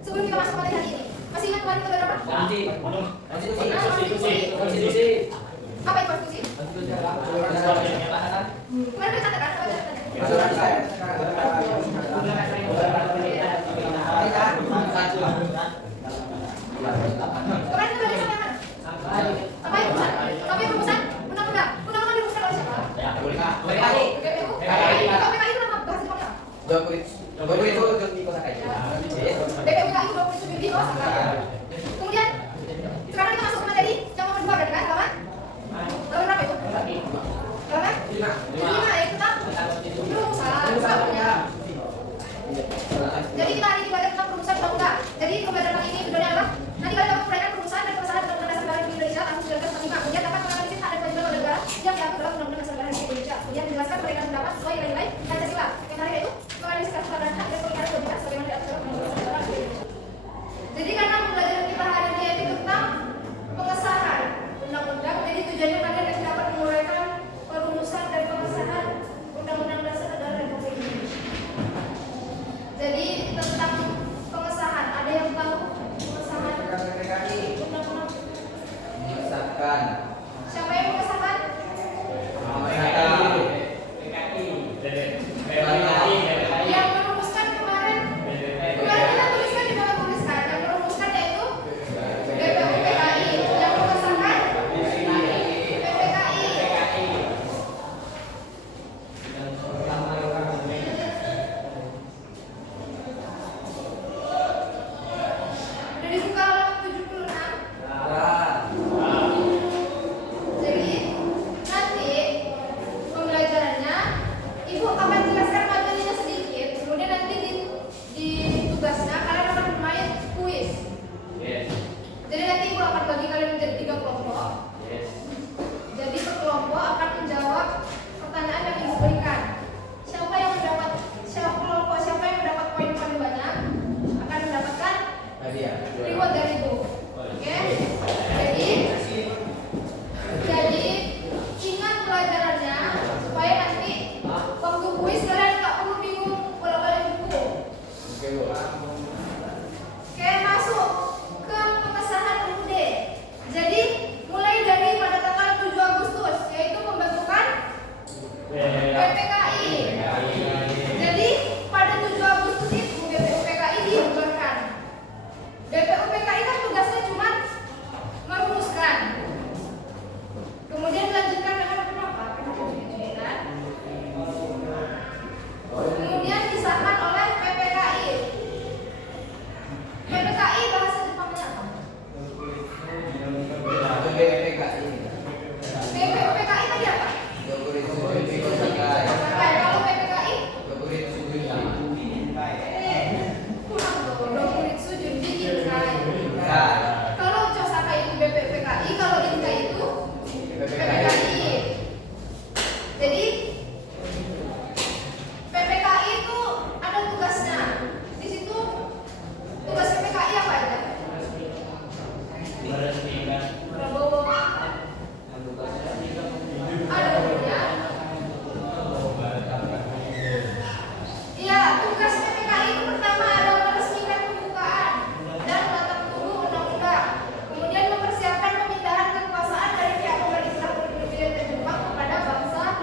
Sebelum kita masuk materi hari ini, masih ingat kemarin kita berapa? Konstitusi. Apa itu konstitusi? Kemarin kita katakan apa? Kemarin kita belajar sampai mana? Apa yang rumusan? Tapi rumusan undang-undang. Undang-undang dirumuskan oleh siapa? PKI. PKI itu nama bahasa Jepang apa? BPUK itu 27 di Osaka. Kemudian sekarang kita masuk ke materi yang nomor 2 berarti kan, halaman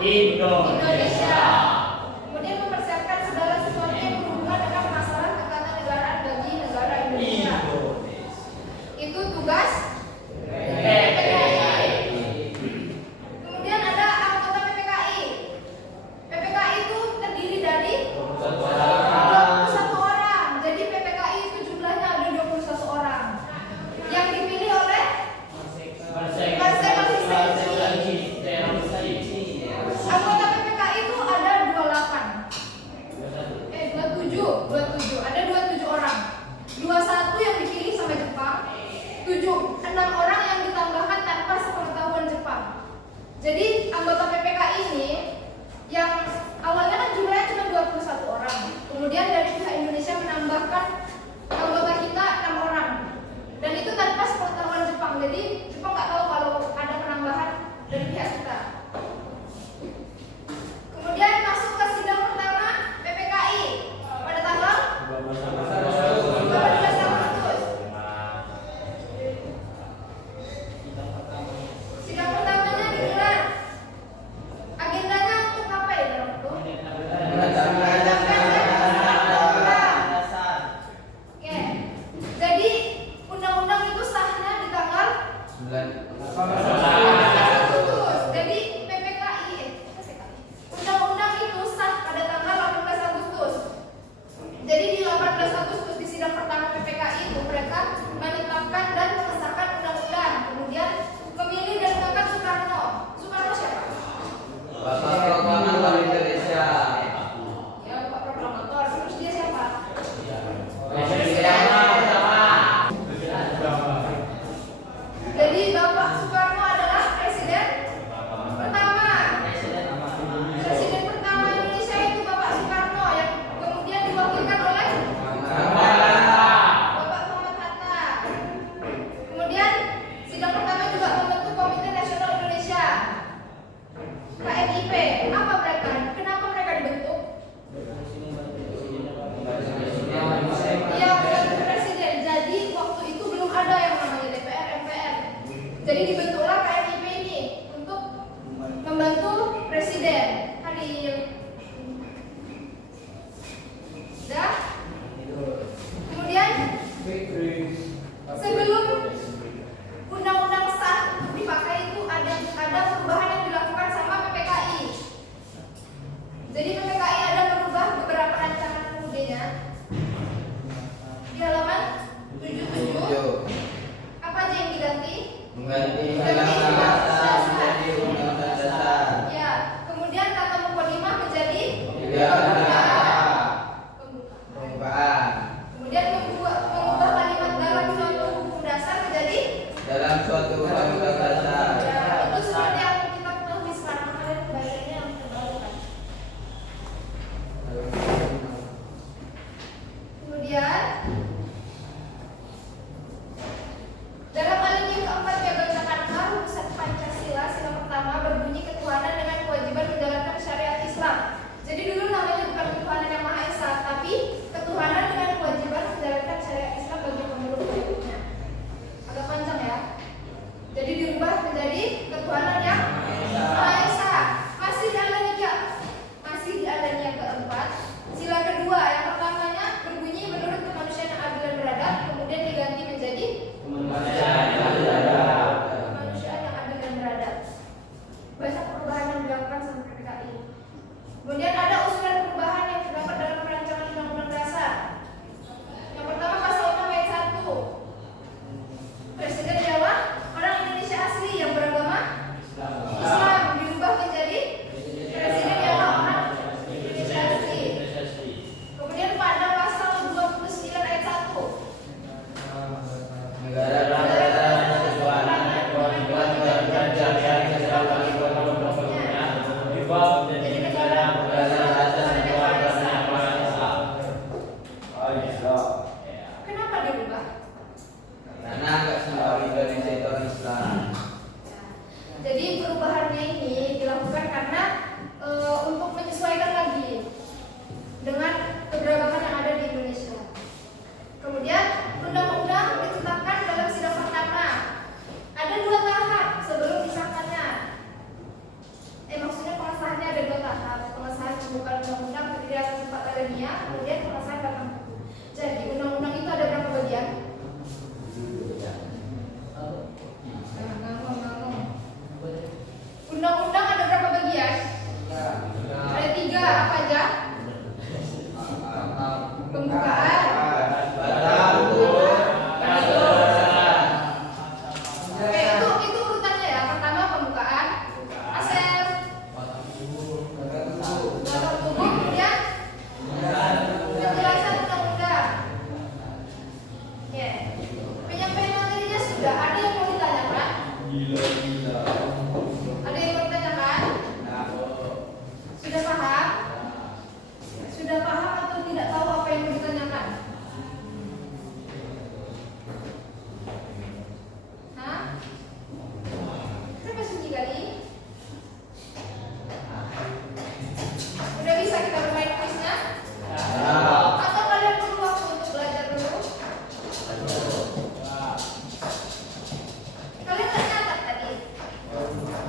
Indonesia. Kemudian mempersiapkan segala sesuatu yang berhubungan dengan masalah ketatanegaraan bagi negara Indonesia. Itu tugas PPKI. Kemudian ada anggota PPKI. PPKI itu terdiri dari 21 orang. Jadi PPKI itu jumlahnya ada 21 orang. Yang dipilih oleh Partai Konsistensi. Anggota PPKI itu ada 27, ada 27 orang. 21 yang dipilih sama Jepang, 6 orang yang ditambahkan tanpa sepengetahuan Jepang. Jadi anggota PPKI ini yang awalnya kan jumlahnya cuma 21 orang. Kemudian dari pihak Indonesia menambahkan anggota kita 6 orang. Dan itu tanpa sepengetahuan Jepang. Jadi Jepang nggak tahu kalau ada penambahan dari pihak kita. Kemudian masuk ke sidang pertama PPKI pada tanggal 12 Agustus. Sidang pertamanya digelar. Agendanya untuk apa ya dalam itu? Oke. Jadi undang-undang itu sahnya di tanggal 12 Agustus. Jadi PPKI undang-undang itu sah pada tanggal 18 Agustus. Jadi di 18 Agustus di sidang pertama PPKI itu mereka menetapkan dan mengesahkan undang-undang. Kemudian memilih dan mengangkat Soekarno. Soekarno siapa? Bapak Proklamator Indonesia. Ya, Bapak Proklamator. Terus dia siapa? Jadi Bapak Soekarno adalah presiden pertama. Presiden pertama Indonesia itu Bapak Soekarno yang kemudian diwakilkan oleh Bapak Muhammad Hatta. Kemudian sidang pertama juga membentuk Komite Nasional Indonesia KNIP. Apa mereka? Kenapa mereka dibentuk? Iya, membantu presiden. Jadi waktu itu belum ada yang namanya DPR, MPR. Jadi dibentuklah KNIP ini untuk membantu presiden. Hadir. Dah. Kemudian sebelum undang-undang sah untuk dipakai itu ada perubahan yang dilakukan sama PPKI. Jadi PPKI ada merubah beberapa rancangan UUD-nya. Di halaman 77 apa aja yang diganti? Mengganti Undang-Undang Dasar. menjadi Undang-Undang Dasar. Ya, kemudian kata mukodimah menjadi Tiga kata pembuka. pembukaan Kemudian mengubah kalimat dalam suatu hukum dasar menjadi dalam suatu Undang-Undang Dasar. ya, itu seperti yang kita ketahui sekarang. Kalian bacanya yang terbaru kan. Kemudian dalam alinea keempat Piagam Jakarta, rumusan Pancasila sila pertama berbunyi ketuhanan dengan kewajiban menjalankan syariat Islam. Jadi dulu namanya bukan ketuhanan yang Maha Esa, tapi ketuhanan dengan kewajiban menjalankan syariat Islam bagi pemeluk pengikutnya. Agak panjang ya. Jadi diubah menjadi ketuhanan yang Maha Esa. Masih di alinea keempat, sila kedua yang pertamanya berbunyi menurut kemanusiaan yang adil dan beradab, kemudian diganti menjadi kemanusiaan yang adil dan beradab. Banyak perubahan yang dilakukan sama PPKI. Kemudian ada usulan perubahan yang terdapat dalam rancangan Undang-Undang Dasar. Yang pertama pasal 6 ayat 1. Presiden adalah orang Indonesia asli yang beragama Islam, dirubah menjadi presiden adalah orang Indonesia asli. Kemudian pada pasal 29 ayat 1. Negara berdasarkan ketuhanan dan kewajiban menjalankan syariat Islam bagi pemeluk pengikutnya. Diubah menjadi negara berdasarkan asas ketuhanan yang Maha Esa. Kenapa dirubah? Karena nggak semua Indonesia itu orang Islam. Jadi perubahannya ini dilakukan karena untuk menyesuaikan lagi dengan keberagaman yang ada di Indonesia. Kemudian undang-undang ditetapkan dalam sidang pertama. Ada 2 tahap sebelum disahkannya. Maksudnya pengesahannya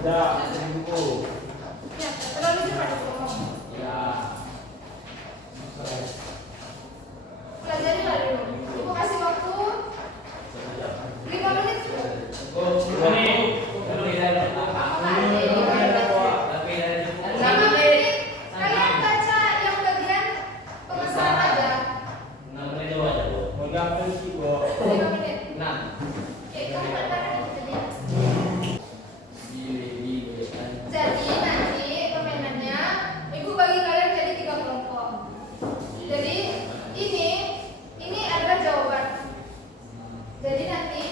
Tidak, ini buku. Ya, terlalu cepat ngomong. Ya. Pelajari lah dulu. Ibu kasih waktu 5 menit. Kalian baca yang bagian pengesahan aja. 5 menit. Oke, kamu katakan itu dia. Jadi nanti permainannya ibu bagi kalian jadi 3 kelompok. Jadi ini adalah jawaban. Jadi nanti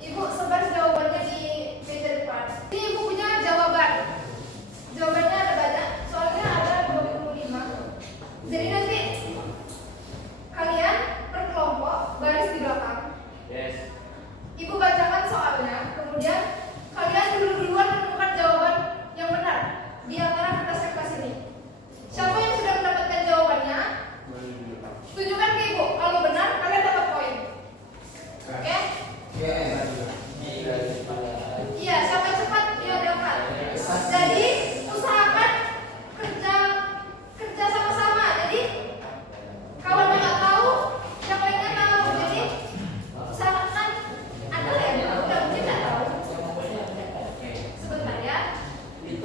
ibu sebar jawabannya di meja depan. Ini ibu punya jawaban. Jawabannya ada banyak. Soalnya ada 25. Jadi nanti kalian per kelompok baris di belakang. Yes. Ibu bacakan soalnya, kemudian kalian duluan menemukan jawaban yang benar di antara kertas-kertas ini. Siapa yang sudah mendapatkan jawabannya, tunjukkan ke ibu. Kalau benar, kalian dapat poin. Oke? Iya, siapa cepat dia dapat. Jadi usahakan kerja sama-sama. Jadi kawan yang nggak tahu, yang lainnya tahu. Jadi usahakan ada yang udah mungkin nggak tahu. Sebentar ya. Ini 1,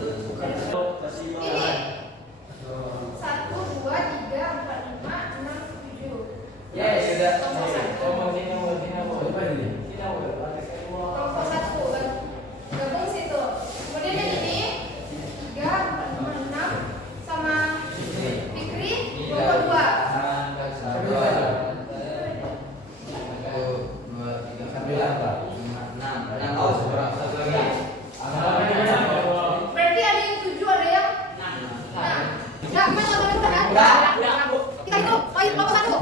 2, 3, 4, 5, 6, 7. Yes, sudah. Kelompok 1. Kelompok 1 gabung situ. Kemudian yang ini 3, 4, 5, 6 sama Fikri kelompok 2. Berarti ada yang 7, ada yang 6. Nah, kita ngomongin udah kan? Kita hitung. Ayo kelompok 1.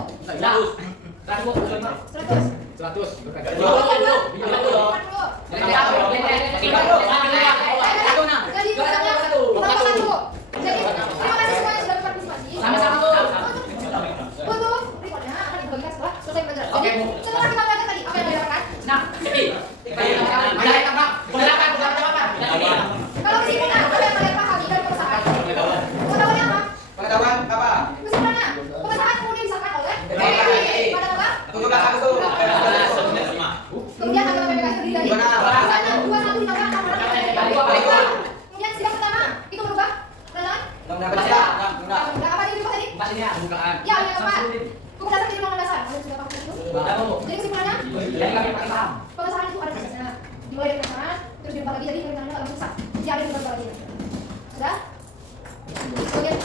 Kemudian anggota PPK terdiri dari misalnya 2, 1 ditambah 6. Kemudian sidang pertama itu berubah berdasarkan apa tadi tadi? Ya, yang keempat. Hukum dasar jadi undang dasar. Kalian sudah paham itu? Jadi kesimpulannya pengesahan itu ada prosesnya. Dimulai dari pengesahan, terus diubah lagi jadi pengesahannya nggak langsung sah. Jadi ada yang diubah lagi. Sudah? Kemudian